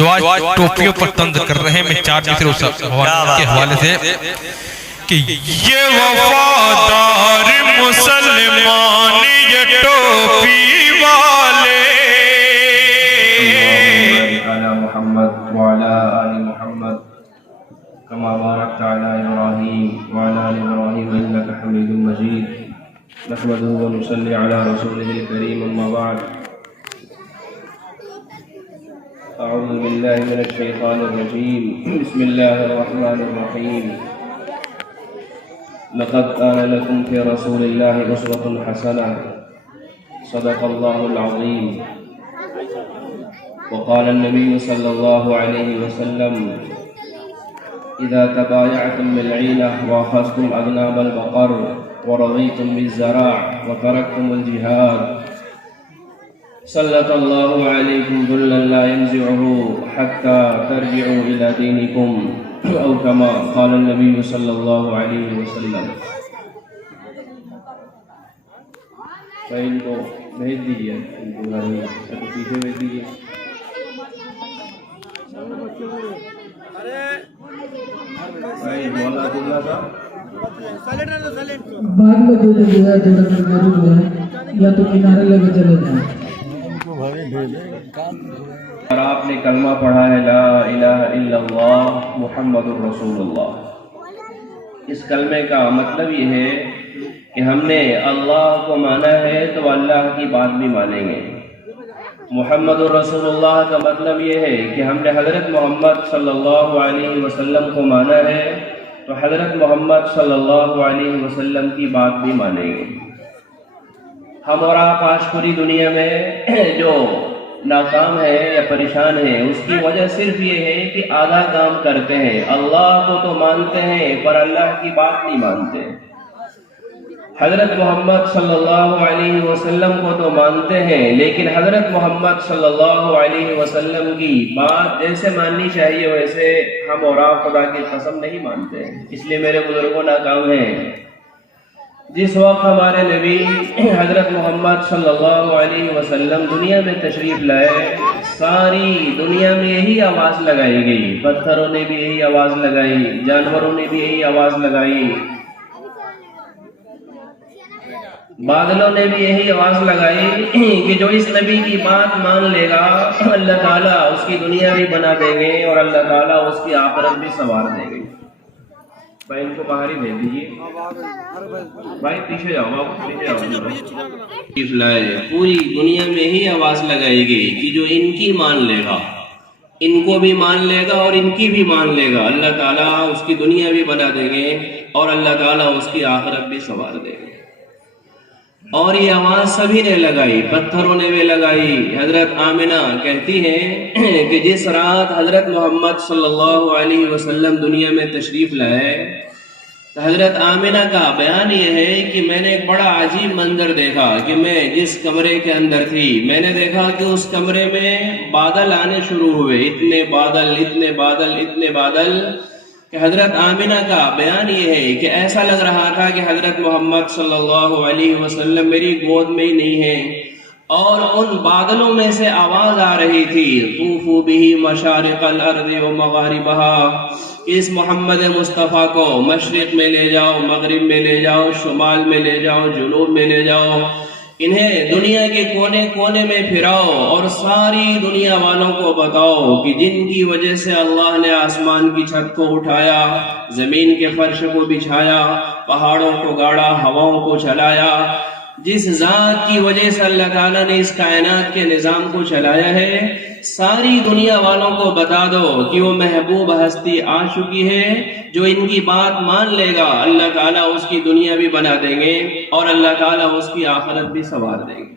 جو آج ٹوپیوں پر طنز کر رہے ہیں، میں چار دوسرے اس کے حوالے سے کہ یہ وفادار مسلمان یہ ٹوپی والے على محمد وعلى آل محمد كما باركت على إبراهيم وعلى آل إبراهيم إنك حميد مجيد نحمده ونصلي على رسوله الكريم أما بعد أعوذ بالله من الشيطان الرجيم بسم الله الرحمن الرحيم لقد كان لكم في رسول الله أسوة حسنة صدق الله العظيم وقال النبي صلى الله عليه وسلم إذا تبايعتم بالعينة وأخذتم أذناب البقر ورضيتم بالزراع وتركتم الجهاد سلط الله عليكم ذلا لا ينزعه حتى ترجعوا إلى دينكم أو كما قال النبي صلى الله عليه وسلم. ان کو بھیج دیجیے، ان کو پیچھے بھیج دیجیے. بعد میں جو یا تو کنارے لگے چلے جائیں. اور آپ نے کلمہ پڑھا ہے لا الہ الا اللہ محمد الرسول اللہ. اس کلمے کا مطلب یہ ہے کہ ہم نے اللہ کو مانا ہے تو اللہ کی بات بھی مانیں گے. محمد الرسول اللہ کا مطلب یہ ہے کہ ہم نے حضرت محمد صلی اللہ علیہ وسلم کو مانا ہے تو حضرت محمد صلی اللہ علیہ وسلم کی بات بھی مانیں گے. ہم اور آپ آج پوری دنیا میں جو ناکام ہے یا پریشان ہے اس کی وجہ صرف یہ ہے کہ آدھا کام کرتے ہیں. اللہ کو تو مانتے ہیں پر اللہ کی بات نہیں مانتے. حضرت محمد صلی اللہ علیہ وسلم کو تو مانتے ہیں لیکن حضرت محمد صلی اللہ علیہ وسلم کی بات جیسے ماننی چاہیے ویسے ہم اور آپ خدا کی قسم نہیں مانتے ہیں. اس لیے میرے بزرگوں ناکام ہیں. جس وقت ہمارے نبی حضرت محمد صلی اللہ علیہ وسلم دنیا میں تشریف لائے ساری دنیا میں یہی آواز لگائی گئی. پتھروں نے بھی یہی آواز لگائی، جانوروں نے بھی یہی آواز لگائی، بادلوں نے بھی یہی آواز لگائی کہ جو اس نبی کی بات مان لے گا اللہ تعالیٰ اس کی دنیا بھی بنا دیں گے اور اللہ تعالیٰ اس کی آخرت بھی سنوار دیں گے. بھائی ان کو باہر ہی بھیج دیجیے. بھائی پیچھے جاؤ، آپ پیچھے جاؤ. پوری دنیا میں یہی آواز لگائے گی کہ جو ان کی مان لے گا ان کو بھی مان لے گا اور ان کی بھی مان لے گا اللہ تعالیٰ اس کی دنیا بھی بنا دیں گے اور اللہ تعالیٰ اس کی آخرت بھی سنوار دیں گے. اور یہ آواز سبھی نے لگائی، پتھروں نے بھی لگائی. حضرت آمنہ کہتی ہیں کہ جس رات حضرت محمد صلی اللہ علیہ وسلم دنیا میں تشریف لائے تو حضرت آمنہ کا بیان یہ ہے کہ میں نے ایک بڑا عجیب منظر دیکھا کہ میں جس کمرے کے اندر تھی میں نے دیکھا کہ اس کمرے میں بادل آنے شروع ہوئے، اتنے بادل اتنے بادل اتنے بادل کہ حضرت آمنہ کا بیان یہ ہے کہ ایسا لگ رہا تھا کہ حضرت محمد صلی اللہ علیہ وسلم میری گود میں ہی نہیں ہیں. اور ان بادلوں میں سے آواز آ رہی تھی طوفوا بہ مشارق الارض و مغاربہا، اس محمد مصطفیٰ کو مشرق میں لے جاؤ، مغرب میں لے جاؤ، شمال میں لے جاؤ، جنوب میں لے جاؤ، انہیں دنیا کے کونے کونے میں پھراؤ اور ساری دنیا والوں کو بتاؤ کہ جن کی وجہ سے اللہ نے آسمان کی چھت کو اٹھایا، زمین کے فرش کو بچھایا، پہاڑوں کو گاڑا، ہواؤں کو چلایا، جس ذات کی وجہ سے اللہ تعالیٰ نے اس کائنات کے نظام کو چلایا ہے، ساری دنیا والوں کو بتا دو کہ وہ محبوب ہستی آ چکی ہے جو ان کی بات مان لے گا اللہ تعالیٰ اس کی دنیا بھی بنا دیں گے اور اللہ تعالیٰ اس کی آخرت بھی سنوار دیں گے.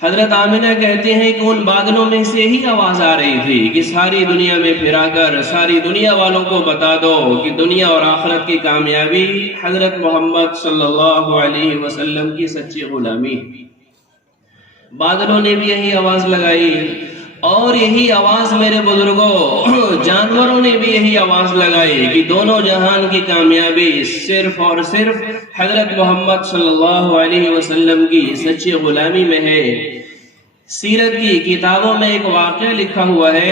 حضرت آمنہ کہتے ہیں کہ ان بادلوں میں سے یہی آواز آ رہی تھی کہ ساری دنیا میں پھرا کر ساری دنیا والوں کو بتا دو کہ دنیا اور آخرت کی کامیابی حضرت محمد صلی اللہ علیہ وسلم کی سچی غلامی. بادلوں نے بھی یہی آواز لگائی اور یہی آواز میرے بزرگوں جانوروں نے بھی یہی آواز لگائی کہ دونوں جہان کی کامیابی صرف اور صرف حضرت محمد صلی اللہ علیہ وسلم کی سچی غلامی میں ہے. سیرت کی کتابوں میں ایک واقعہ لکھا ہوا ہے،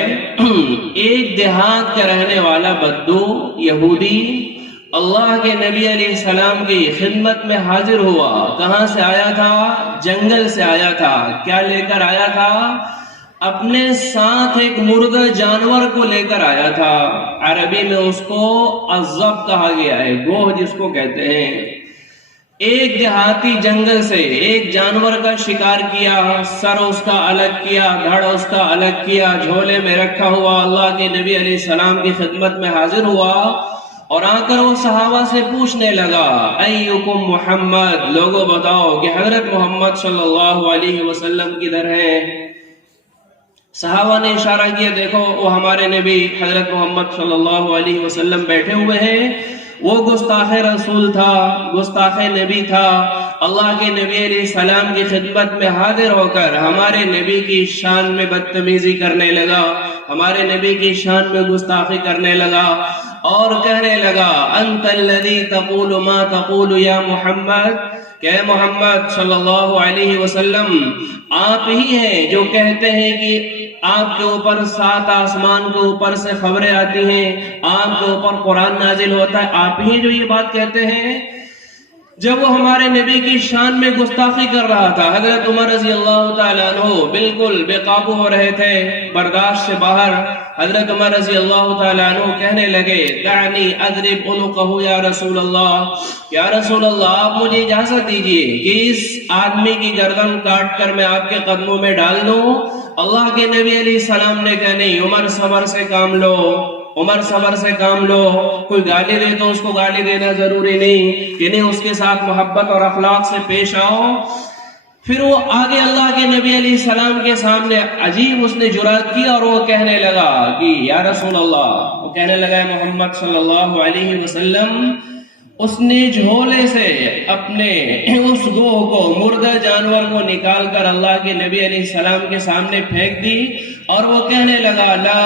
ایک دیہات کا رہنے والا بدو یہودی اللہ کے نبی علیہ السلام کی خدمت میں حاضر ہوا۔ کہاں سے آیا تھا؟ جنگل سے آیا تھا۔ کیا لے کر آیا تھا؟ اپنے ساتھ ایک مردہ جانور کو لے کر آیا تھا۔ عربی میں اس کو الذب کہا گیا ہے، گوہ جس کو کہتے ہیں۔ ایک دیہاتی جنگل سے ایک جانور کا شکار کیا، سر اس کا الگ کیا، دھڑ اس کا الگ کیا، جھولے میں رکھا ہوا اللہ کے نبی علیہ السلام کی خدمت میں حاضر ہوا اور آ کر وہ صحابہ سے پوچھنے لگا، ایکم محمد، لوگوں بتاؤ کہ حضرت محمد صلی اللہ علیہ وسلم کدھر ہے؟ صحابہ نے اشارہ کیا، دیکھو وہ ہمارے نبی حضرت محمد صلی اللہ علیہ وسلم بیٹھے ہوئے ہیں۔ وہ گستاخ رسول تھا، گستاخ نبی تھا، اللہ کے نبی علیہ السلام کی خدمت میں حاضر ہو کر ہمارے نبی کی شان میں بدتمیزی کرنے لگا، ہمارے نبی کی شان میں گستاخی کرنے لگا اور کہنے لگا، انت الذی تقول ما تقول یا محمد، کہ محمد صلی اللہ علیہ وسلم آپ ہی ہیں جو کہتے ہیں کہ آپ کے اوپر 7 آسمان کے اوپر سے خبریں آتی ہیں، آپ کے اوپر قرآن نازل ہوتا ہے، آپ ہی جو یہ بات کہتے ہیں۔ جب وہ ہمارے نبی کی شان میں گستاخی کر رہا تھا، حضرت عمر رضی اللہ تعالیٰ عنہ بالکل بے قابو ہو رہے تھے، برداشت سے باہر۔ حضرت عمر رضی اللہ تعالیٰ عنہ کہنے لگے، دعنی اضرب عنقہ یا رسول اللہ، یا رسول اللہ آپ مجھے اجازت دیجئے کہ اس آدمی کی گردن کاٹ کر میں آپ کے قدموں میں ڈال دوں۔ اللہ کے نبی علیہ السلام نے کہا، نہیں عمر صبر سے کام لو، عمر صبر سے کام لو، کوئی گالی دے تو اس کو گالی دینا ضروری نہیں، یعنی اس کے ساتھ محبت اور اخلاق سے پیش آؤ۔ پھر وہ آگے اللہ کے نبی علیہ السلام کے سامنے عجیب اس نے جرات کی اور وہ کہنے لگا کہ یا رسول اللہ، وہ کہنے لگا محمد صلی اللہ علیہ وسلم، اس نے جھولے سے اپنے اس گوہ کو، مردہ جانور کو نکال کر اللہ کے نبی علیہ السلام کے سامنے پھینک دی اور وہ کہنے لگا، لا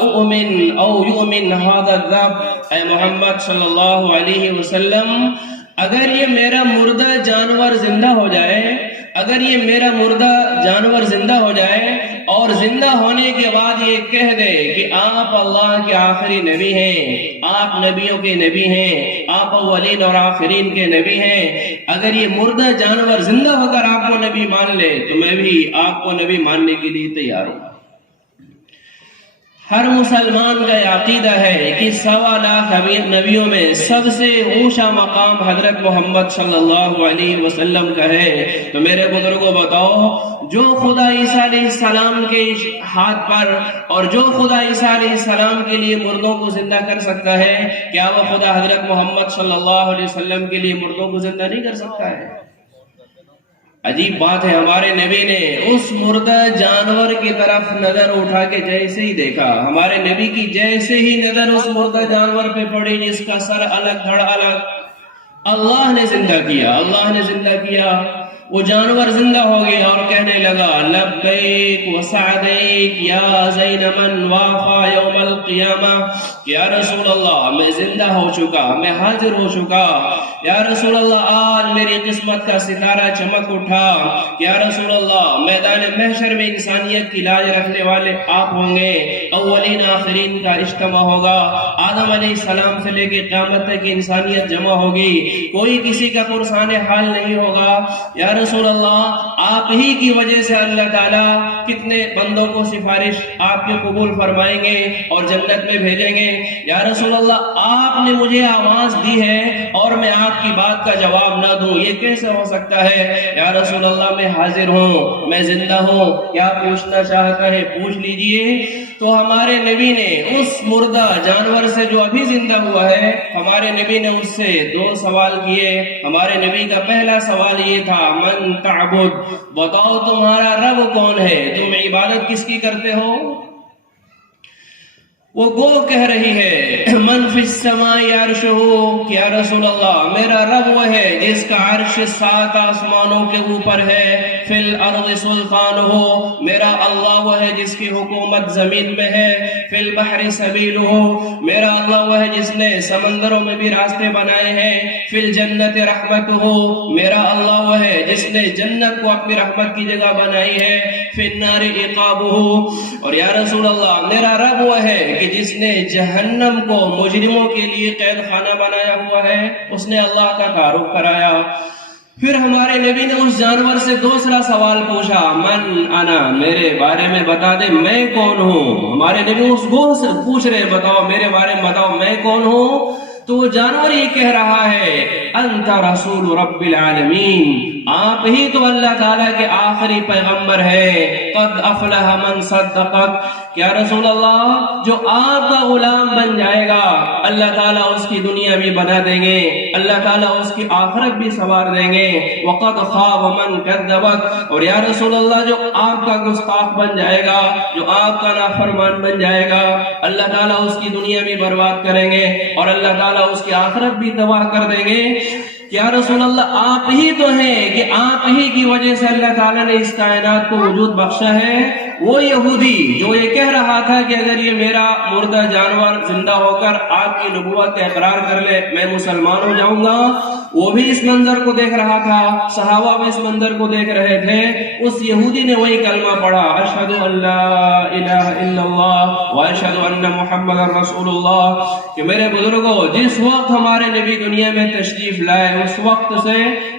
اؤمن او یؤمن هذا الذب، اے محمد صلی اللہ علیہ وسلم، اگر یہ میرا مردہ جانور زندہ ہو جائے، اگر یہ میرا مردہ جانور زندہ ہو جائے اور زندہ ہونے کے بعد یہ کہہ دے کہ آپ اللہ کے آخری نبی ہیں، آپ نبیوں کے نبی ہیں، آپ اولین اور آخرین کے نبی ہیں، اگر یہ مردہ جانور زندہ ہو کر آپ کو نبی مان لے تو میں بھی آپ کو نبی ماننے کے لیے تیار ہوں۔ ہر مسلمان کا عقیدہ ہے کہ 1.25 لاکھ نبیوں میں سب سے اونچا مقام حضرت محمد صلی اللہ علیہ وسلم کا ہے۔ تو میرے بزرگوں بتاؤ، جو خدا عیسیٰ علیہ السلام کے ہاتھ پر اور جو خدا عیسیٰ علیہ السلام کے لیے مردوں کو زندہ کر سکتا ہے، کیا وہ خدا حضرت محمد صلی اللہ علیہ وسلم کے لیے مردوں کو زندہ نہیں کر سکتا ہے؟ عجیب بات ہے، ہمارے نبی نے اس مردہ جانور کی طرف نظر اٹھا کے جیسے ہی دیکھا، ہمارے نبی کی جیسے ہی نظر اس مردہ جانور پہ پڑی جس کا سر الگ دھڑ الگ، اللہ نے زندہ کیا، اللہ نے زندہ کیا، وہ جانور زندہ ہو گیا اور کہنے لگا، لبیک وسعدیک یا زین من وافا یوم القیامہ، یا رسول اللہ میں زندہ ہو چکا، میں حاضر ہو چکا، یا رسول اللہ آج میری قسمت کا ستارہ چمک اٹھا، یا رسول اللہ میدان محشر میں انسانیت کی لاج رکھنے والے آپ ہوں گے، اولین آخرین کا اجتماع ہوگا، آدم علیہ السلام سے لے کے قیامت تک انسانیت جمع ہوگی، کوئی کسی کا پرسان حال نہیں ہوگا، یا رسول اللہ آپ ہی کی وجہ سے اللہ تعالیٰ کتنے بندوں کو سفارش آپ کے قبول فرمائیں گے اور جنت میں بھیجیں گے، یا رسول اللہ آپ نے مجھے آواز دی ہے اور میں آپ کی بات کا جواب نہ دوں، یہ کیسے ہو سکتا ہے؟ یا رسول اللہ میں حاضر ہوں، میں زندہ ہوں، کیا پوچھنا چاہتا ہے پوچھ لیجئے۔ تو ہمارے نبی نے اس مردہ جانور سے جو ابھی زندہ ہوا ہے، ہمارے نبی نے اس سے 2 سوال کیے۔ ہمارے نبی کا پہلا سوال یہ تھا، من تعبد، بتاؤ تمہارا رب کون ہے، تم عبادت کس کی کرتے ہو؟ وہ گو کہہ رہی ہے من فی السماء عرشہ، کہ یا رسول اللہ میرا رب وہ ہے جس کا عرش 7 آسمانوں کے اوپر ہے، فی الارض سلطانہ، میرا اللہ وہ ہے جس کی حکومت زمین میں ہے، فی البحر سبیلہ، میرا اللہ وہ ہے جس نے سمندروں میں بھی راستے بنائے ہیں، فی الجنت رحمتہ، میرا اللہ وہ ہے جس نے جنت کو اپنی رحمت کی جگہ بنائی ہے، فی النار عقابہ، اور یا رسول اللہ میرا رب وہ ہے کہ جس نے جہنم کو مجرموں کے لیے قید خانہ بنایا ہوا ہے، اس نے اللہ کا تعارف کرایا۔ پھر ہمارے نبی نے اس جانور سے دوسرا سوال پوچھا، من انا، میرے بارے میں بتا دے میں کون ہوں۔ ہمارے نبی اس گو سے پوچھ رہے بتاؤ میرے بارے میں بتاؤ میں کون ہوں، تو وہ جانور یہ کہہ رہا ہے انت رسول رب العالمین، آپ ہی تو اللہ تعالیٰ کے آخری پیغمبر ہے، قد افلح من صدقک، کیا رسول اللہ جو آپ کا غلام بن جائے گا اللہ تعالیٰ اس کی دنیا بھی بنا دیں گے، اللہ تعالیٰ اس کی آخرت بھی سنوار دیں گے، وقد خاب من کذبک، اور یا رسول اللہ جو آپ کا گستاخ بن جائے گا، جو آپ کا نافرمان بن جائے گا، اللہ تعالیٰ اس کی دنیا بھی برباد کریں گے اور اللہ تعالیٰ اس کی آخرت بھی تباہ کر دیں گے۔ یا رسول اللہ آپ ہی تو ہیں کہ آپ ہی کی وجہ سے اللہ تعالیٰ نے اس کائنات کو وجود بخشا ہے۔ وہ یہودی جو یہ کہہ رہا تھا کہ اگر یہ میرا مردہ جانور زندہ ہو کر آپ کی نبوت کا اقرار کر لے میں مسلمان ہو جاؤں گا، وہ بھی اس منظر کو دیکھ رہا تھا، صحابہ بھی اس منظر کو دیکھ رہے تھے۔ اس یہودی نے وہی کلمہ پڑھا، اشہد ان لا الہ الا اللہ واشہد ان محمد رسول اللہ، کہ میرے بزرگوں جس وقت ہمارے نبی دنیا میں تشریف لائے اس وقت سے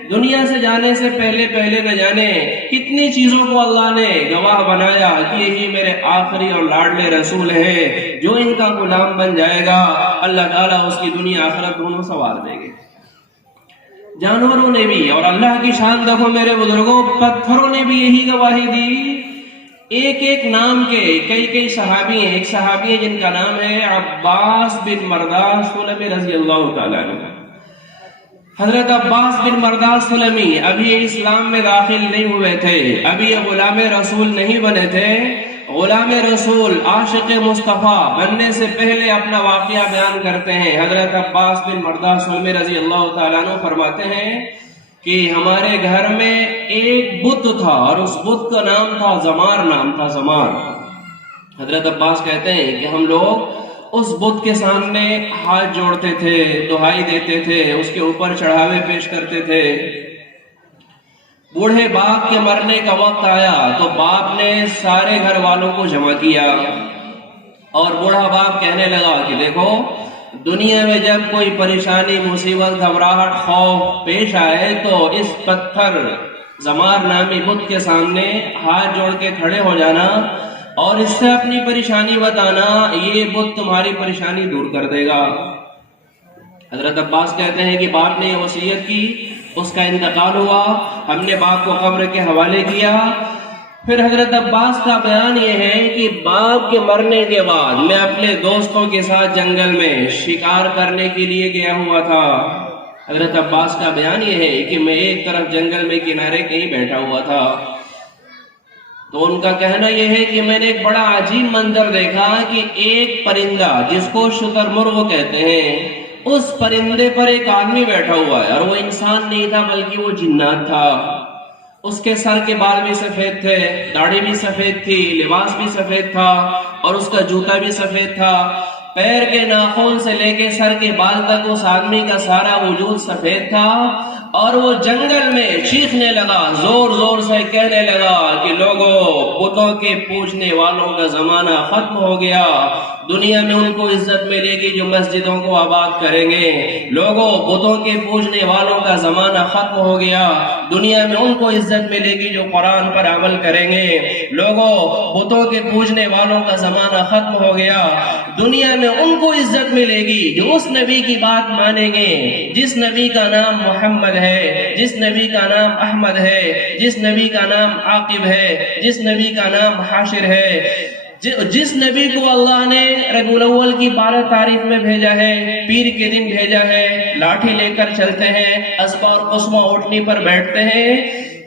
دنیا سے جانے سے پہلے نہ جانے کتنی چیزوں کو اللہ نے گواہ بنایا کہ یہی میرے آخری اور لاڈلے رسول ہے، جو ان کا غلام بن جائے گا اللہ تعالیٰ اس کی دنیا آخرت دونوں سنوار دیں گے۔ جانوروں نے بھی، اور اللہ کی شان دیکھو میرے بزرگوں، پتھروں نے بھی یہی گواہی دی۔ ایک ایک نام کے کئی صحابی ہیں، ایک صحابی ہے جن کا نام ہے عباس بن مرداس سلمی رضی اللہ تعالیٰ عنہ۔ حضرت عباس بن مرداس سلمی ابھی اسلام میں داخل نہیں ہوئے تھے، ابھی یہ غلام رسول نہیں بنے تھے۔ غلام رسول عاشق مصطفیٰ بننے سے پہلے اپنا واقعہ بیان کرتے ہیں۔ حضرت عباس بن مرداس سلمی رضی اللہ تعالیٰ عنہ فرماتے ہیں کہ ہمارے گھر میں ایک بت تھا اور اس بت کا نام تھا زمار، نام تھا زمار۔ حضرت عباس کہتے ہیں کہ ہم لوگ اس بت کے سامنے ہاتھ جوڑتے تھے، دہائی دیتے تھے، اس کے اوپر چڑھاوے پیش کرتے تھے۔ بوڑھے باپ کے مرنے کا وقت آیا تو باپ نے سارے گھر والوں کو جمع کیا اور بوڑھا باپ کہنے لگا کہ دیکھو دنیا میں جب کوئی پریشانی، مصیبت، گھبراہٹ، خوف پیش آئے تو اس پتھر زمار نامی بت کے سامنے ہاتھ جوڑ کے کھڑے ہو جانا اور اس سے اپنی پریشانی بتانا، یہ بت تمہاری پریشانی دور کر دے گا۔ حضرت عباس کہتے ہیں کہ باپ نے یہ وصیت کی، اس کا انتقال ہوا، ہم نے باپ کو قبر کے حوالے کیا۔ پھر حضرت عباس کا بیان یہ ہے کہ باپ کے مرنے کے بعد میں اپنے دوستوں کے ساتھ جنگل میں شکار کرنے کے لیے گیا ہوا تھا۔ حضرت عباس کا بیان یہ ہے کہ میں ایک طرف جنگل میں کنارے کہیں بیٹھا ہوا تھا، تو ان کا کہنا یہ ہے کہ میں نے ایک بڑا عجیب منظر دیکھا کہ ایک پرندہ جس کو شتر مرغ کہتے ہیں، اس پرندے پر ایک آدمی بیٹھا ہوا ہے، اور وہ انسان نہیں تھا بلکہ وہ جنات تھا۔ اس کے سر کے بال بھی سفید تھے، داڑھی بھی سفید تھی، لباس بھی سفید تھا اور اس کا جوتا بھی سفید تھا۔ پیر کے ناخن سے لے کے سر کے بال تک اس آدمی کا سارا وجود سفید تھا، اور وہ جنگل میں چیخنے لگا، زور زور سے کہنے لگا کہ لوگوں بتوں کے پوجنے والوں کا زمانہ ختم ہو گیا، دنیا میں ان کو عزت ملے گی جو مسجدوں کو آباد کریں گے۔ لوگوں بتوں کے پوجنے والوں کا زمانہ ختم ہو گیا، دنیا میں ان کو عزت ملے گی جو قرآن پر عمل کریں گے۔ لوگوں بتوں کے پوجنے والوں کا زمانہ ختم ہو گیا، دنیا میں ان کو عزت ملے گی جو اس نبی کی بات مانیں گے جس نبی کا نام محمد ہے، جس نبی کا نام احمد ہے، جس نبی کا نام عاقب ہے، جس نبی کا نام حاشر ہے، جس نبی کو اللہ نے ربیع الاول کی 12 تاریخ میں بھیجا ہے، پیر کے دن بھیجا ہے، لاٹھی لے کر چلتے ہیں، اسبا اور قسمہ اونٹنی پر بیٹھتے ہیں،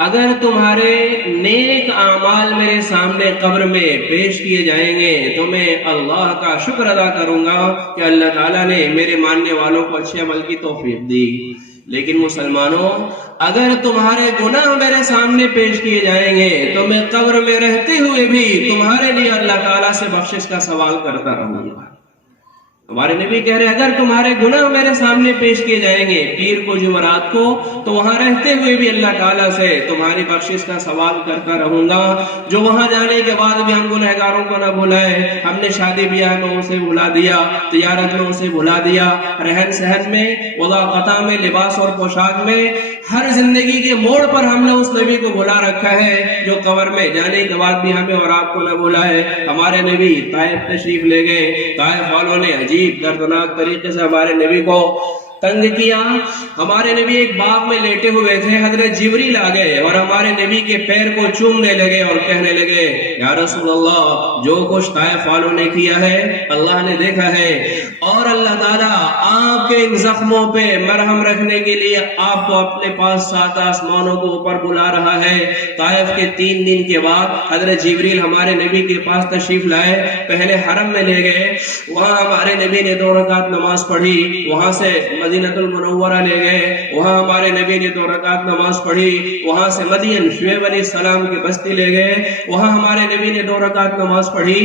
اگر تمہارے نیک اعمال میرے سامنے قبر میں پیش کیے جائیں گے تو میں اللہ کا شکر ادا کروں گا کہ اللہ تعالیٰ نے میرے ماننے والوں کو اچھے عمل کی توفیق دی. لیکن مسلمانوں، اگر تمہارے گناہ میرے سامنے پیش کیے جائیں گے تو میں قبر میں رہتے ہوئے بھی تمہارے لیے اللہ تعالیٰ سے بخشش کا سوال کرتا رہوں گا. ہمارے نبی کہہ رہے اگر تمہارے گناہ میرے سامنے پیش کیے جائیں گے پیر کو جمعرات کو تو وہاں رہتے ہوئے بھی اللہ تعالیٰ سے تمہاری بخشش کا سوال کرتا رہوں گا. جو وہاں جانے کے بعد بھی ہم گنہگاروں کو نہ بھلائے، ہم نے شادی بیاہ میں اسے بھلا دیا، تجارت میں اسے بھلا دیا، رہن سہن میں، وضاقتہ میں، لباس اور پوشاک میں، ہر زندگی کے موڑ پر ہم نے اس نبی کو بھلا رکھا ہے جو قبر میں جانے کے بعد بھی ہمیں اور آپ کو نہ بھلائے. ہمارے نبی طائف تشریف لے گئے، طائف والوں نے عجیب دردناک طریقے سے ہمارے نبی کو تنگ کیا. ہمارے نبی ایک باغ میں لیٹے ہوئے تھے، حضرت جبریل آ گئے اور ہمارے نبی کے پیر کو چومنے لگے اور کہنے لگے یا رسول اللہ، جو کچھ طائف والوں نے کیا ہے اللہ نے دیکھا ہے، اور اللہ تعالیٰ آپ کے ان زخموں پہ مرہم رکھنے کے لیے آپ کو اپنے پاس 7 آسمانوں کو اوپر بلا رہا ہے. طائف کے 3 دن کے بعد حضرت جبریل ہمارے نبی کے پاس تشریف لائے، پہلے حرم میں لے گئے، وہاں ہمارے نبی نے 2 رکعت نماز پڑھی، وہاں سے مدینہ المنورہ لے گئے، وہاں ہمارے نبی نے 2 رکعت نماز پڑھی، وہاں سے مدین شعیب علیہ السلام کی بستی لے گئے، وہاں ہمارے نبی نے 2 رکعت نماز پڑھی،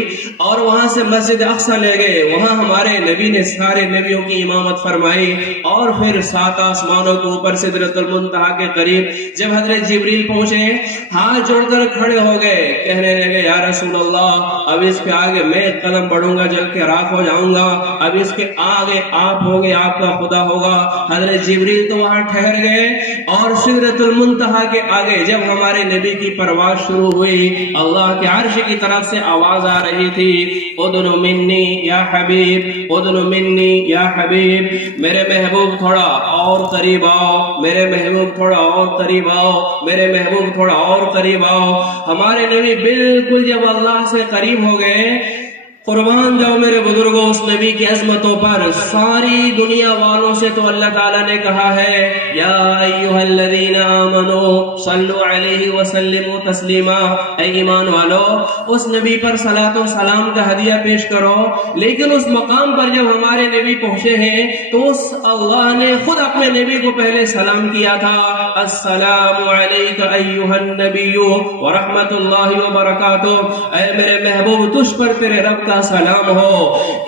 اور وہاں سے مسجد اقصی لے گئے، وہاں ہمارے نبی نے سارے نبیوں کی امامت فرمائی، اور پھر 7 آسمانوں کو اوپر سدرۃ المنتہا کے قریب جب حضرت جبریل پہنچے، ہاتھ جوڑ کر کھڑے ہو گئے، کہنے لگے یا رسول اللہ، اب اس کے آگے میں ایک قدم بڑھوں گا جل کے راکھ ہو جاؤں گا، اب اس کے آگے آپ ہوگے، آپ کا خدا ہوگا. حضرت جبریل تو وہاں ٹھہر گئے، اور سدرۃ المنتہا کے آگے جب ہمارے نبی کی پرواز شروع ہوئی، اللہ کے عرش کی طرف سے آواز آ رہی تھی ادن منی یا حبیب، ادن منی یا حبیب، میرے محبوب تھوڑا اور قریب آؤ، میرے محبوب تھوڑا اور قریب آؤ، میرے محبوب تھوڑا اور قریب آؤ. ہمارے نبی بالکل جب اللہ سے قریب ہو گئے، قربان جاؤ میرے بزرگوں اس نبی کی عظمتوں پر. ساری دنیا والوں سے تو اللہ تعالیٰ نے کہا ہے یا ایھا الذین آمنوا صلوا علیہ وسلموا تسلیما، اے ایمان والو اس نبی پر صلاۃ و سلام کا ہدیہ پیش کرو. لیکن اس مقام پر جب ہمارے نبی پہنچے ہیں تو اس اللہ نے خود اپنے نبی کو پہلے سلام کیا تھا، السلام علیک ایھا النبی ورحمۃ اللہ وبرکاتہ، اے میرے محبوب تجھ پر تیرے رب کا سلام ہو.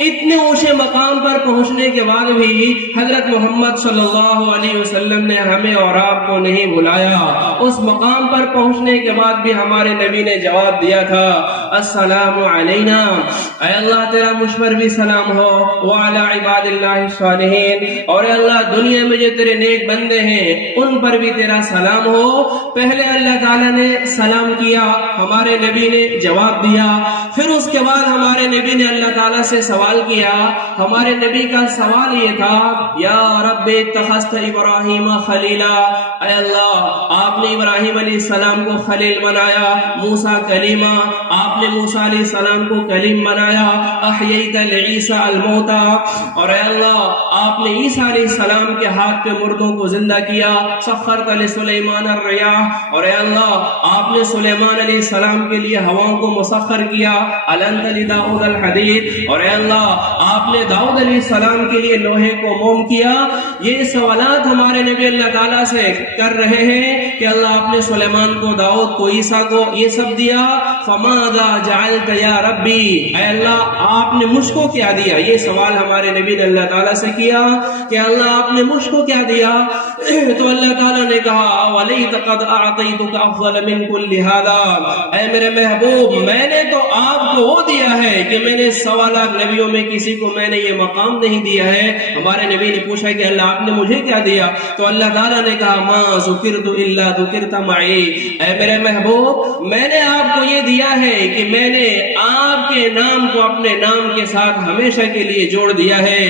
اتنے اونچے مقام پر پہنچنے کے بعد بھی حضرت محمد صلی اللہ علیہ وسلم نے ہمیں اور آپ کو نہیں بلایا. اس مقام پر پہنچنے کے بعد بھی ہمارے نبی نے جواب دیا تھا السلام علینا، اے اللہ تیرا مجھ پر بھی سلام ہو، وعلی عباد اللہ الصالحین، اور اے اللہ دنیا میں جو تیرے نیک بندے ہیں ان پر بھی تیرا سلام ہو. پہلے اللہ تعالیٰ نے سلام کیا، ہمارے نبی نے جواب دیا، پھر اس کے بعد ہمارے نبی نے اللہ تعالیٰ سے سوال کیا. ہمارے نبی کا سوال یہ تھا یا رب اتخذت ابراہیم خلیلا، اے اللہ آپ نے ابراہیم علیہ السلام کو خلیل بنایا، موسیٰ کلیمہ آپ نے موسیٰ علیہ السلام کو کلیم بنایا، احییت لعیسیٰ الموتى، اور اے اللہ آپ نے عیسیٰ علیہ السلام کے ہاتھ پہ مردوں کو زندہ کیا، سخرت لسلیمان الریاح، اور اے اللہ آپ نے سلیمان علیہ السلام کے لیے ہواؤں کو مسخر کیا، النت لداؤد الحدید، اور اے اللہ آپ نے داؤد علیہ السلام کے لیے لوہے کو موم کیا. یہ سوالات ہمارے نبی اللہ تعالیٰ سے کر رہے ہیں کہ اللہ آپ نے سلیمان کو، داؤد کو، عیسیٰ کو یہ سب دیا، فماذا جعلت یا ربی، اے اللہ آپ نے مجھ کو کیا دیا. یہ سوال ہمارے نبی نے اللہ تعالیٰ سے کیا کہ اللہ آپ نے مجھ کو کیا دیا. تو اللہ تعالیٰ نے کہا وَلَيْتَ قَدْ أَعْطَيْتُكَ أَفْضَلَ مِنْ كُلِّ هَذَا، اے میرے محبوب میں نے تو آپ کو وہ دیا ہے کہ میں نے 1.25 لاکھ نبیوں میں کسی کو میں نے یہ مقام نہیں دیا ہے. ہمارے نبی نے پوچھا کہ اللہ آپ نے مجھے کیا دیا؟ تو اللہ تعالیٰ نے کہا مَا ذُكِرْتُ إِلَّا ذُكِرْتَ مَعِي، اے میرے محبوب میں نے آپ کو یہ دیا ہے کہ میں نے آپ کے نام کو اپنے نام کے ساتھ ہمیشہ کے لیے جوڑ دیا ہے.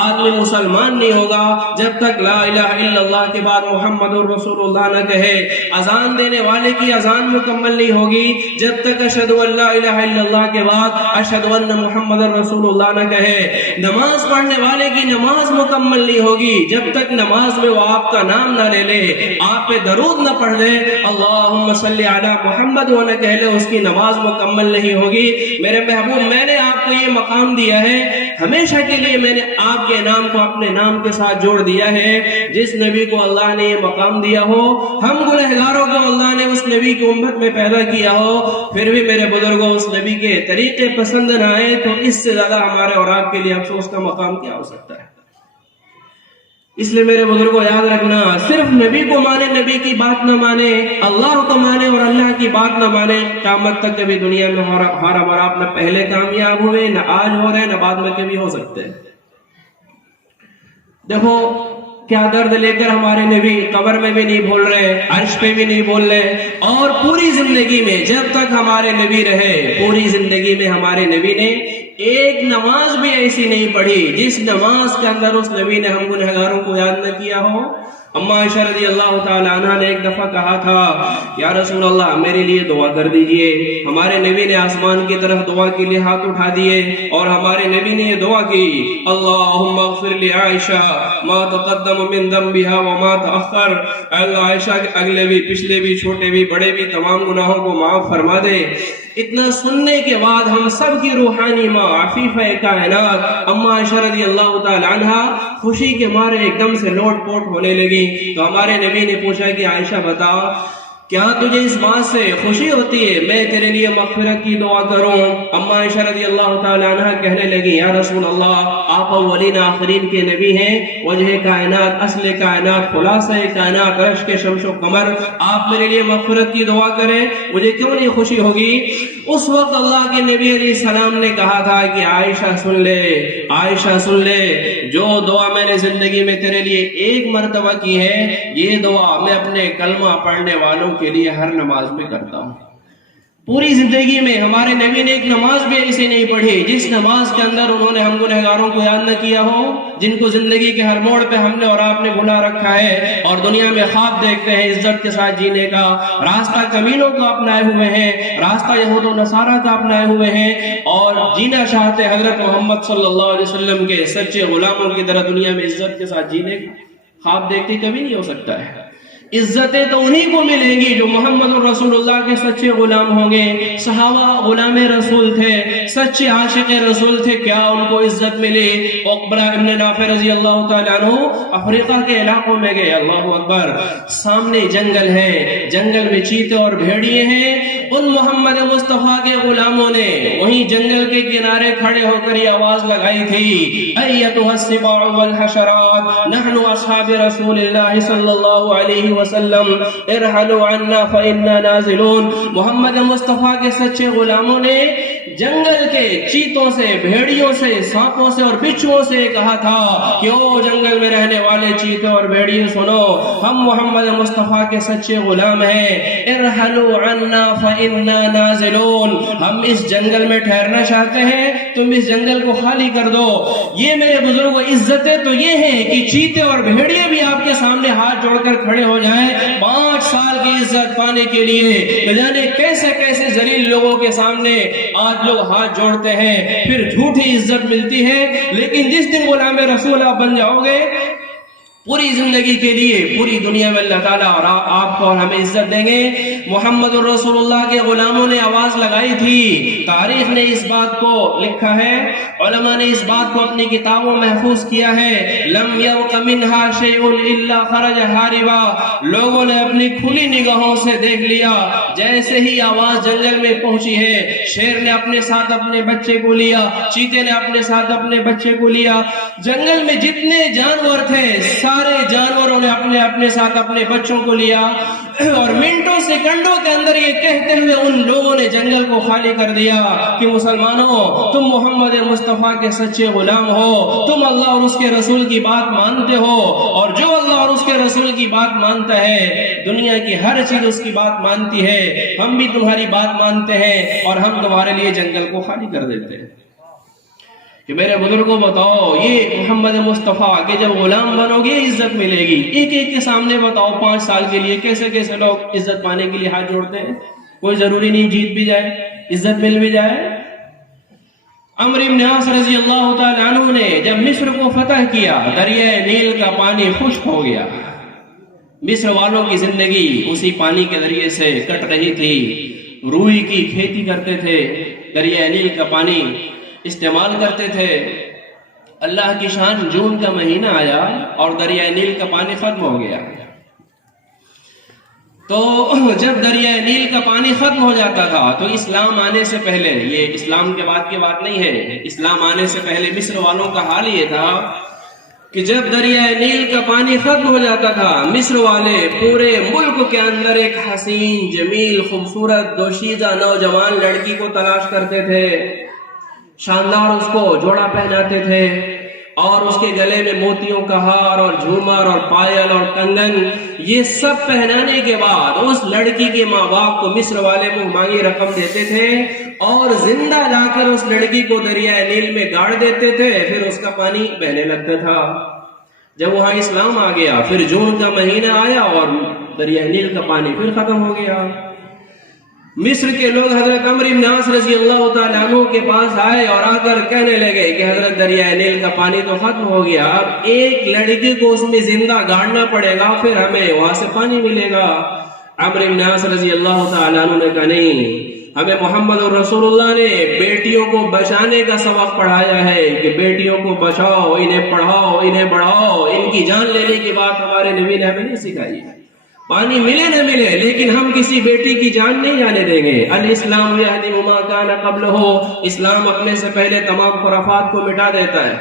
آدمی مسلمان نہیں ہوگا جب تک لا الہ الا اللہ کے بعد محمد رسول اللہ نہ کہے. اذان دینے والے کی اذان مکمل نہیں ہوگی جب تک اشہد ان لا الہ الا اللہ کے بعد اشہد ون محمد رسول اللہ نہ کہے. نماز پڑھنے والے کی نماز مکمل نہیں ہوگی جب تک نماز میں وہ آپ کا نام نہ لے لے, آپ پہ درود نہ پڑھ لے, اللہم صلی علی محمد وہ نہ کہہ لے, اس کی نماز مکمل نہیں ہوگی. میرے محبوب, میں نے آپ کو یہ مقام دیا ہے, ہمیشہ کے لیے میں نے آپ کے نام کو اپنے نام کے ساتھ جوڑ دیا ہے. جس نبی کو اللہ نے یہ مقام دیا ہو, ہم گنہگاروں کو اللہ نے اس نبی کی امت میں پیدا کیا ہو, پھر بھی میرے بزرگوں اس نبی کے طریقے پسند نہ آئے, تو اس سے زیادہ ہمارے اور آپ کے لیے افسوس کا مقام کیا ہو سکتا ہے. اس لیے میرے بزرگوں یاد رکھنا, صرف نبی کو مانے, نبی کی بات نہ مانے, اللہ کو مانے اور اللہ کی بات نہ مانے, قیامت تک کبھی دنیا میں ہمارا آپ نہ پہلے کامیاب ہوئے, نہ آج ہو رہے, نہ بعد میں کبھی ہو سکتے. دیکھو کیا درد لے کر ہمارے نبی قبر میں بھی نہیں بھول رہے, عرش پہ بھی نہیں بھول رہے, اور پوری زندگی میں جب تک ہمارے نبی رہے, پوری زندگی میں ہمارے نبی نے ایک نماز بھی ایسی نہیں پڑھی جس نماز کے اندر اس نبی نے ہم گنہگاروں کو یاد نہ کیا ہو. اما عائشہ رضی اللہ تعالی عنہ نے ایک دفعہ کہا تھا, یا رسول اللہ میرے لیے دعا کر دیجئے. ہمارے نبی نے آسمان کی طرف دعا کے لیے ہاتھ اٹھا دیے اور ہمارے نبی نے یہ دعا کی, اللہم اغفر لعائشہ ما تقدم من ذنبها وما تأخر. اللہ عائشہ کے اگلے بھی, پچھلے بھی, چھوٹے بھی, بڑے بھی, تمام گناہوں کو معاف فرما دے. اتنا سننے کے بعد ہم سب کی روحانی ماں عفیفہ کائنات اما عائشہ رضی اللہ تعالی عنہ خوشی کے مارے ایک دم سے لوٹ پوٹ ہونے لگی. تو ہمارے نبی نے پوچھا کہ عائشہ بتا, کیا تجھے اس بات سے خوشی ہوتی ہے میں تیرے لیے مغفرت کی دعا کروں؟ اما عائشہ رضی اللہ تعالی عنہ کہنے لگی, یا رسول اللہ آپ اولین آخرین کے نبی ہیں, وجہ کائنات, اصل کائنات, خلاصہ کائنات, عرش کے شمس و قمر, آپ میرے لیے مغفرت کی دعا کریں, مجھے کیوں نہیں خوشی ہوگی؟ اس وقت اللہ کے نبی علیہ السلام نے کہا تھا کہ عائشہ سن لے, عائشہ سن لے, جو دعا میں نے زندگی میں تیرے لیے ایک مرتبہ کی ہے, یہ دعا میں اپنے کلمہ پڑھنے والوں کے لیے ہر نماز میں کرتا ہوں. پوری زندگی میں ہمارے نبی نے ایک نماز بھی ایسی نہیں پڑھی جس نماز کے اندر انہوں نے ہم گنہگاروں کو یاد نہ کیا ہو, جن کو زندگی کے ہر موڑ پہ ہم نے اور آپ نے بھلا رکھا ہے, اور دنیا میں خواب دیکھتے ہیں عزت کے ساتھ جینے کا, راستہ کمینوں کا اپنائے ہوئے ہیں, راستہ یہود و نصارہ کا اپنائے ہوئے ہیں, اور جینا چاہتے حضرت محمد صلی اللہ علیہ وسلم کے سچے غلاموں کی طرح دنیا میں عزت کے ساتھ جینے کا خواب دیکھتے کبھی نہیں ہو سکتا ہے. عزتیں تو انہی کو ملیں گی جو محمد رسول اللہ کے سچے غلام ہوں گے. صحابہ غلام رسول تھے, سچے عاشق رسول تھے, کیا ان کو عزت ملی؟ عقبہ ابن نافع رضی اللہ تعالیٰ عنہ افریقہ کے علاقوں میں گئے, اللہ اکبر, سامنے جنگل ہے, جنگل میں چیتے اور بھیڑیے ہیں. ان محمد مصطفیٰ کے غلاموں نے وہیں جنگل کے کنارے کھڑے ہو کر یہ آواز لگائی تھی, ایتھا السباع والحشرات نحن اصحاب رسول اللہ صلی اللہ علیہ وسلم ارحلوا عنا فإنا نازلون. محمد مصطفیٰ کے سچے غلاموں نے جنگل کے چیتوں سے, بھیڑیوں سے, سانپوں سے اور بچھوؤں سے کہا تھا کہ او جنگل میں رہنے والے چیتے اور بھیڑیے سنو, ہم محمد مصطفیٰ کے سچے غلام ہیں, ارحلوا عنا فإنا نازلون, ہم اس جنگل میں ٹھہرنا چاہتے ہیں, تم اس جنگل کو خالی کر دو. یہ میرے بزرگوں عزتیں تو یہ ہیں کہ چیتے اور بھیڑیے بھی آپ کے سامنے ہاتھ جوڑ کر کھڑے ہو جائیں. 5 سال کی عزت پانے کے لیے نہ جانے کیسے کیسے ذلیل لوگوں کے سامنے آج لوگ ہاتھ جوڑتے ہیں, پھر جھوٹی عزت ملتی ہے. لیکن جس دن غلام رسول آپ بن جاؤ گے, پوری زندگی کے لیے پوری دنیا میں اللہ تعالیٰ اور آپ کو اور ہمیں عزت دیں گے. محمد رسول اللہ کے غلاموں نے آواز لگائی تھی, تاریخ نے اس بات کو لکھا ہے, علماء نے اس بات کو اپنی کتابوں محفوظ کیا ہے, لم یبق منها شیء الا خرج ہاربا. لوگوں نے اپنی کھلی نگاہوں سے دیکھ لیا, جیسے ہی آواز جنگل میں پہنچی ہے, شیر نے اپنے ساتھ اپنے بچے کو لیا, چیتے نے اپنے ساتھ اپنے بچے کو لیا. جنگل میں جتنے جانور تھے سارے جانوروں نے اپنے اپنے ساتھ اپنے بچوں کو لیا, اور منٹوں سیکنڈوں کے اندر یہ کہتے ہوئے ان لوگوں نے جنگل کو خالی کر دیا کہ مسلمانوں, تم محمد مصطفیٰ کے سچے غلام ہو, تم اللہ اور اس کے رسول کی بات مانتے ہو, اور جو اللہ اور اس کے رسول کی بات مانتا ہے دنیا کی ہر چیز اس کی بات مانتی ہے. ہم بھی تمہاری بات مانتے ہیں اور ہم تمہارے لیے جنگل کو خالی کر دیتے ہیں. کہ میرے بزرگوں بتاؤ, یہ محمد مصطفیٰ کے جب غلام بنو گے عزت ملے گی. ایک ایک کے سامنے بتاؤ 5 سال کے لیے کیسے کیسے لوگ عزت پانے کے لیے ہاتھ جوڑتے ہیں. کوئی ضروری نہیں جیت بھی جائے, عزت مل بھی جائے. عمرو بن عاص رضی اللہ تعالی عنہ نے جب مصر کو فتح کیا، دریائے نیل کا پانی خشک ہو گیا، مصر والوں کی زندگی اسی پانی کے ذریعے سے کٹ رہی تھی، روئی کی کھیتی کرتے تھے، دریائے نیل کا پانی استعمال کرتے تھے۔ اللہ کی شان، جون کا مہینہ آیا اور دریائے نیل کا پانی ختم ہو گیا۔ تو جب دریائے نیل کا پانی ختم ہو جاتا تھا تو اسلام آنے سے پہلے، یہ اسلام کے بعد کی بات نہیں ہے، اسلام آنے سے پہلے مصر والوں کا حال یہ تھا کہ جب دریائے نیل کا پانی ختم ہو جاتا تھا، مصر والے پورے ملک کے اندر ایک حسین، جمیل، خوبصورت، دوشیزہ نوجوان لڑکی کو تلاش کرتے تھے، شاندار اس کو جوڑا پہناتے تھے اور اس کے گلے میں موتیوں کا ہار اور جھومر اور پائل اور کنگن، یہ سب پہنانے کے بعد اس لڑکی کے ماں باپ کو مصر والے منہ مانگی رقم دیتے تھے اور زندہ لا کر اس لڑکی کو دریائے نیل میں گاڑ دیتے تھے، پھر اس کا پانی بہنے لگتا تھا۔ جب وہاں اسلام آ گیا، پھر جون کا مہینہ آیا اور دریائے نیل کا پانی پھر ختم ہو گیا۔ مصر کے لوگ حضرت عمرو بن عاص رضی اللہ تعالیٰ عنہ کے پاس آئے اور آ کر کہنے لگے کہ حضرت دریائے نیل کا پانی تو ختم ہو گیا، اب ایک لڑکی کو اس میں زندہ گاڑنا پڑے گا، پھر ہمیں وہاں سے پانی ملے گا۔ عمرو بن عاص رضی اللہ تعالیٰ عنہ نے کہا نہیں، ہمیں محمد رسول اللہ نے بیٹیوں کو بچانے کا سبق پڑھایا ہے کہ بیٹیوں کو بچاؤ، انہیں پڑھاؤ، انہیں بڑھاؤ، ان کی جان لینے کی بات ہمارے نبی نے ہمیں نہیں سکھائی ہے۔ پانی ملے نہ ملے لیکن ہم کسی بیٹی کی جان نہیں جانے دیں گے۔ الاسلام یہدم ما کان قبلہ، اسلام اپنے سے پہلے تمام خرافات کو مٹا دیتا ہے۔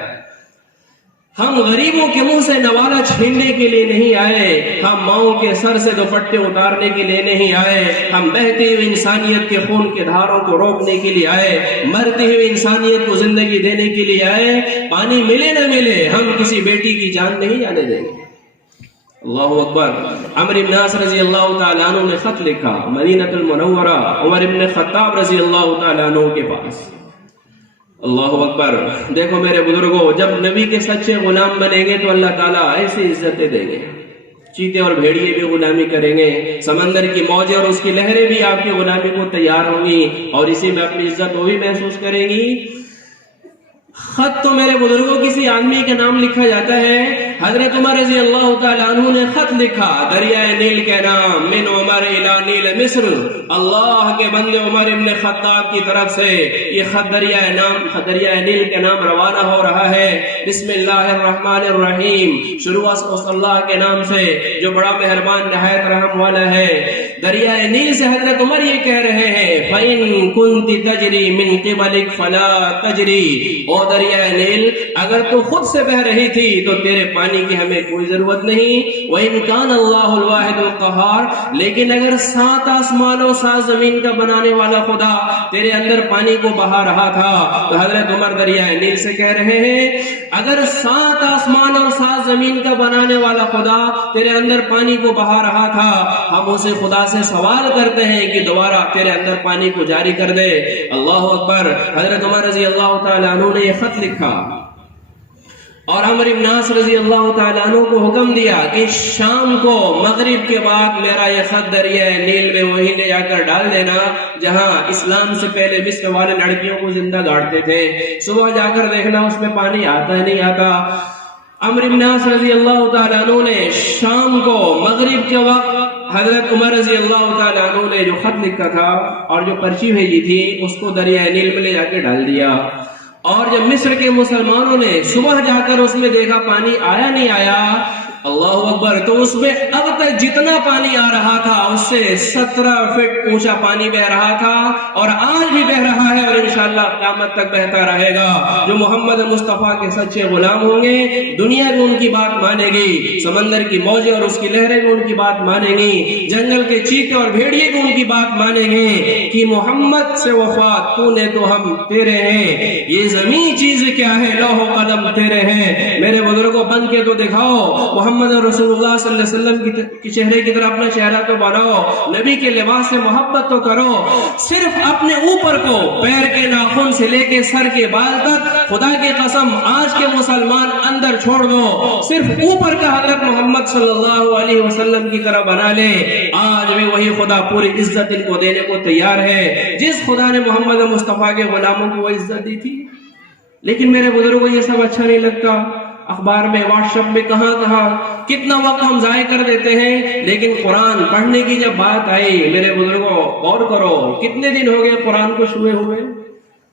ہم غریبوں کے منہ سے نوالا چھیننے کے لیے نہیں آئے، ہم ماؤں کے سر سے دوپٹے اتارنے کے لیے نہیں آئے، ہم بہتی ہوئی انسانیت کے خون کے دھاروں کو روکنے کے لیے آئے، مرتی ہوئی انسانیت کو زندگی دینے کے لیے آئے۔ پانی ملے نہ ملے ہم کسی بیٹی کی جان نہیں جانے دیں گے۔ اللہ اکبر۔ عمرو بن عاص رضی اللہ تعالیٰ عنہ نے خط لکھا مدینہ المنورہ عمر بن خطاب رضی اللہ تعالیٰ عنہ کے پاس۔ اللہ اکبر۔ دیکھو میرے بزرگوں، جب نبی کے سچے غلام بنیں گے تو اللہ تعالیٰ ایسی عزتیں دیں گے، چیتے اور بھیڑیے بھی غلامی کریں گے، سمندر کی موجیں اور اس کی لہریں بھی آپ کی غلامی کو تیار ہوں گی اور اسی میں اپنی عزت وہ بھی محسوس کریں گی۔ خط تو میرے بزرگوں کسی آدمی کے نام لکھا جاتا ہے، حضرت عمر رضی اللہ تعالیٰ عنہ نے خط لکھا دریائے نیل کے نام، من عمر الی نیل مصر، اللہ کے بندے عمر ابن خطاب کی طرف سے یہ خط دریائے نیل کے نام روانہ ہو رہا ہے۔ بسم اللہ الرحمن الرحیم، شروع اس اللہ کے نام سے جو بڑا مہربان نہایت رحم والا ہے۔ دریائے نیل سے حضرت عمر یہ کہہ رہے ہیں فَإِن كُنْتِ تَجْرِي مِن قِبَلِكَ فَلَا تَجْرِي، او دریائے نیل اگر تو خود سے بہ رہی تھی تو تیرے پانی کی ہمیں کوئی ضرورت نہیں۔ وَإِن كَانَ اللَّهُ الْوَاحِدُ الْقَهَّارُ، لیکن اگر 7 آسمان اور 7 زمین کا بنانے والا خدا تیرے اندر پانی کو بہا رہا تھا تو حضرت عمر دریائے نیل سے کہہ رہے ہیں اگر 7 آسمان اور 7 زمین کا بنانے والا خدا تیرے اندر پانی کو بہا رہا تھا، ہم اسے خدا سے سوال کرتے ہیں کہ دوبارہ تیرے اندر پانی کو جاری کر دے۔ اللہ اکبر۔ حضرت عمر رضی اللہ تعالیٰ عنہ نے یہ خط لکھا اور عمرو بن عاص رضی اللہ تعالیٰ عنہ کو حکم دیا کہ شام کو مغرب کے بعد میرا یہ خط دریائے نیل میں وہیں لے جا کر ڈال دینا جہاں اسلام سے پہلے مصر والے لڑکیوں کو زندہ گاڑتے تھے، صبح جا کر دیکھنا اس میں پانی آتا ہے نہیں آتا۔ عمرو بن عاص رضی اللہ تعالیٰ عنہ نے شام کو مغرب کے وقت حضرت عمر رضی اللہ تعالیٰ عنہ نے جو خط لکھا تھا اور جو پرچی بھیجی تھی اس کو دریائے نیل میں لے جا کے ڈال دیا، اور جب مصر کے مسلمانوں نے صبح جا کر اس میں دیکھا پانی آیا نہیں آیا، اللہ اکبر، تو اس میں اب تک جتنا پانی آ رہا تھا اس سے 17 فٹ اونچا پانی بہ رہا تھا اور آج بھی بہ رہا ہے اور انشاءاللہ قیامت تک بہتا رہے گا۔ جو محمد مصطفیٰ کے سچے غلام ہوں گے دنیا بھی ان کی بات مانے گی، سمندر کی موجیں اور اس کی لہریں بھی ان کی بات مانیں گی، جنگل کے چیتے اور بھیڑیے بھی ان کی بات مانیں گے کہ محمد سے وفات تو نے تو ہم تیرے ہیں، یہ زمین چیز کیا ہے، لوح و قلم تیرے ہیں۔ میرے بزرگوں بن کے تو دکھاؤ، محمد رسول اللہ صلی اللہ علیہ وسلم کی چہرے کی طرح اپنا چہرہ تو بناؤ، نبی کے لباس سے محبت تو کرو، صرف اپنے اوپر کو پیر کے ناخن سے لے کے سر کے بال تک خدا کی قسم آج کے مسلمان اندر چھوڑ دو، صرف اوپر کا حضرت محمد صلی اللہ علیہ وسلم کی طرح بنا لے، آج بھی وہی خدا پوری عزت ان کو دینے کو تیار ہے جس خدا نے محمد مصطفیٰ کے غلاموں کو وہ عزت دی تھی۔ لیکن میرے بزرگوں یہ سب اچھا نہیں لگتا. اخبار میں، واٹس ایپ میں، کہاں کتنا وقت ہم ضائع کر دیتے ہیں. لیکن قرآن پڑھنے کی جب بات آئی میرے بزرگوں غور کرو، کتنے دن ہو گئے قرآن کو چھوئے ہوئے.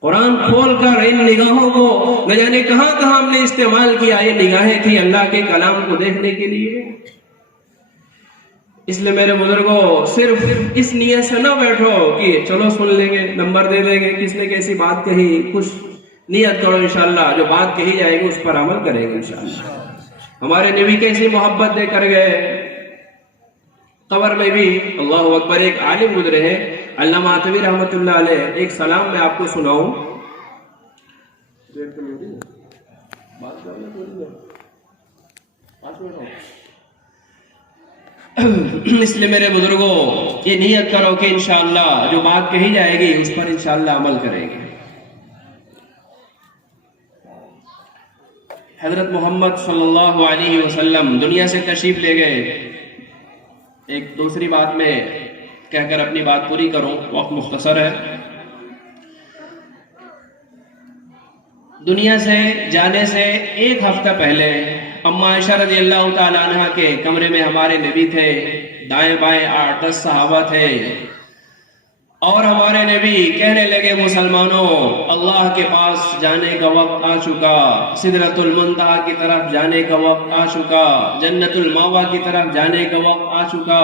قرآن کھول کر ان نگاہوں کو نہ جانے کہاں ہم نے استعمال کیا. یہ نگاہیں تھی اللہ کے کلام کو دیکھنے کے لیے. اس لیے میرے بزرگوں صرف اس نیت سے نہ بیٹھو کہ چلو سن لیں گے، نمبر دے دیں گے، کس نے کیسی بات کہی. کچھ نیت کرو انشاءاللہ جو بات کہی جائے گی اس پر عمل کریں گے انشاءاللہ. ہمارے نبی کیسی محبت دے کر گئے. قبر میں بھی اللہ اکبر ایک عالم گزرے ہیں علامہ عطوی رحمۃ اللہ علیہ. ایک سلام میں آپ کو سناؤں. اس لیے میرے بزرگوں یہ نیت کرو کہ انشاءاللہ جو بات کہی جائے گی اس پر انشاءاللہ عمل کریں گے. حضرت محمد صلی اللہ علیہ وسلم دنیا سے تشریف لے گئے. ایک دوسری بات میں کہہ کر اپنی بات پوری کروں، وقت مختصر ہے. دنیا سے جانے سے ایک ہفتہ پہلے اما عائشہ رضی اللہ تعالی عنہ کے کمرے میں ہمارے نبی تھے. دائیں بائیں 8-10 صحابہ تھے اور ہمارے نبی کہنے لگے مسلمانوں اللہ کے پاس جانے کا وقت آ چکا، سدرۃ المنتہا کی طرف جانے کا وقت آ چکا، جنت الماوا کی طرف جانے کا وقت آ چکا.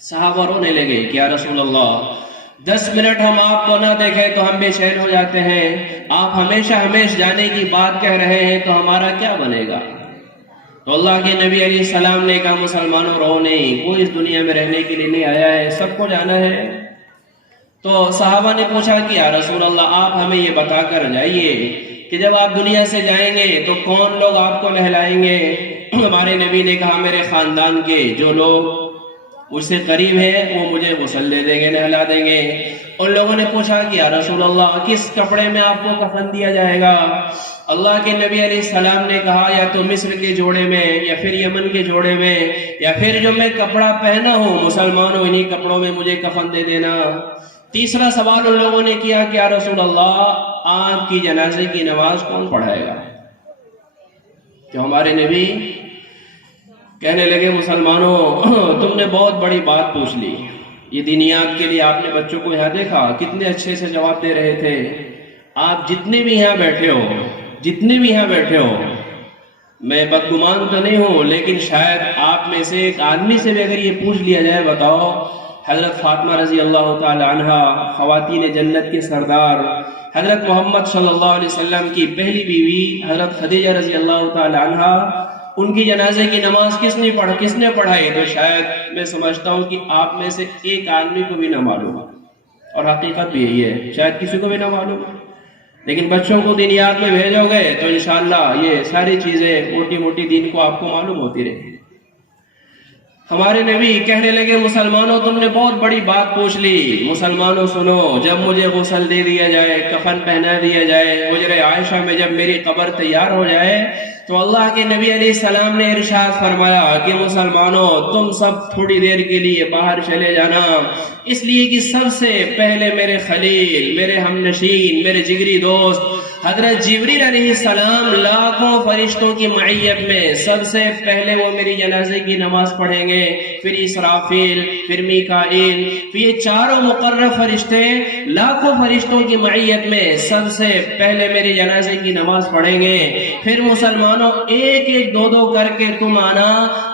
صحابہ رونے لگے کہ یا رسول اللہ 10 منٹ ہم آپ کو نہ دیکھیں تو ہم بے چین ہو جاتے ہیں. آپ ہمیشہ جانے کی بات کہہ رہے ہیں تو ہمارا کیا بنے گا. تو اللہ کے نبی علیہ السلام نے کہا مسلمانوں رو نہیں، کوئی اس دنیا میں رہنے کے لیے نہیں آیا ہے، سب کو جانا ہے. تو صحابہ نے پوچھا کہ یا رسول اللہ آپ ہمیں یہ بتا کر جائیے کہ جب آپ دنیا سے جائیں گے تو کون لوگ آپ کو نہلائیں گے. ہمارے نبی نے کہا میرے خاندان کے جو لوگ اس سے قریب ہیں وہ مجھے غسل دے دیں گے، نہلا دیں گے. ان لوگوں نے پوچھا کہ یا رسول اللہ کس کپڑے میں آپ کو کفن دیا جائے گا. اللہ کے نبی علیہ السلام نے کہا یا تو مصر کے جوڑے میں یا پھر یمن کے جوڑے میں یا پھر جو میں کپڑا پہنا ہوں مسلمانوں انہی کپڑوں میں مجھے کفن دے دینا. تیسرا سوال ان لوگوں نے کیا کہ یا رسول اللہ آپ کی جنازے کی نماز کون پڑھائے گا. تو ہمارے نبی کہنے لگے مسلمانوں تم نے بہت بڑی بات پوچھ لی. یہ دینیات کے لیے آپ نے بچوں کو یہاں دیکھا کتنے اچھے سے جواب دے رہے تھے. آپ جتنے بھی یہاں بیٹھے ہو میں بدگمان تو نہیں ہوں لیکن شاید آپ میں سے ایک آدمی سے بھی اگر یہ پوچھ لیا جائے بتاؤ حضرت فاطمہ رضی اللہ تعالی عنہ خواتین جنت کے سردار، حضرت محمد صلی اللہ علیہ وسلم کی پہلی بیوی حضرت خدیجہ رضی اللہ تعالی عنہ، ان کی جنازے کی نماز کس نے پڑھائی. تو شاید میں سمجھتا ہوں کہ آپ میں سے ایک آدمی کو بھی نہ معلوم، اور حقیقت بھی یہی ہے شاید کسی کو بھی نہ معلوم. لیکن بچوں کو دینیات میں بھیجو گے تو انشاءاللہ یہ ساری چیزیں موٹی موٹی دین کو آپ کو معلوم ہوتی رہے. ہمارے نبی کہنے لگے مسلمانوں تم نے بہت بڑی بات پوچھ لی. مسلمانوں سنو، جب مجھے غسل دے دیا جائے، کفن پہنا دیا جائے، حجرہ عائشہ میں جب میری قبر تیار ہو جائے تو اللہ کے نبی علیہ السلام نے ارشاد فرمایا کہ مسلمانوں تم سب تھوڑی دیر کے لیے باہر چلے جانا، اس لیے کہ سب سے پہلے میرے خلیل، میرے ہم نشین، میرے جگری دوست حضرت جبریل علیہ السلام لاکھوں فرشتوں کی معیت میں سب سے پہلے وہ میری جنازے کی نماز پڑھیں گے. پھر اسرافیل، پھر میکائیل، پھر یہ چاروں مقرر فرشتے لاکھوں فرشتوں کی معیت میں سب سے پہلے میری جنازے کی نماز پڑھیں گے. پھر مسلمانوں ایک ایک دو کر کے تم آنا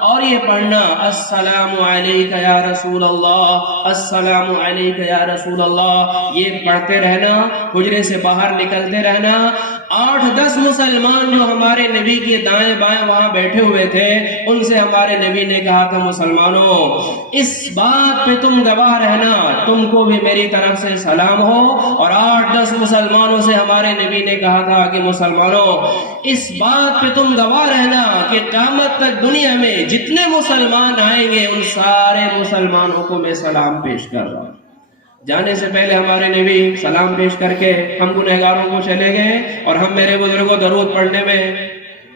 اور یہ پڑھنا السلام علیکہ یا رسول اللہ، السلام علیکہ یا رسول اللہ. یہ پڑھتے رہنا، حجرے سے باہر نکلتے رہنا. 8-10 مسلمان جو ہمارے نبی کے دائیں بائیں وہاں بیٹھے ہوئے تھے ان سے ہمارے نبی نے کہا تھا مسلمانوں اس بات پہ تم گواہ رہنا، تم کو بھی میری طرف سے سلام ہو. اور 8-10 مسلمانوں سے ہمارے نبی نے کہا تھا کہ مسلمانوں اس بات پہ تم گواہ رہنا کہ قیامت تک دنیا میں جتنے مسلمان آئیں گے ان سارے مسلمانوں کو میں سلام پیش کر رہا ہوں. جانے سے پہلے ہمارے نبی سلام پیش کر کے ہم گنہگاروں کو چلے گئے اور ہم میرے بزرگوں درود پڑھنے میں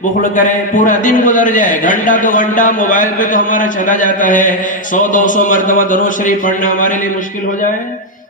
بخل کریں. پورا دن گزر جائے، گھنٹہ تو گھنٹہ موبائل پہ تو ہمارا چلا جاتا ہے، 100-200 مرتبہ درود شریف پڑھنا ہمارے لیے مشکل ہو جائے.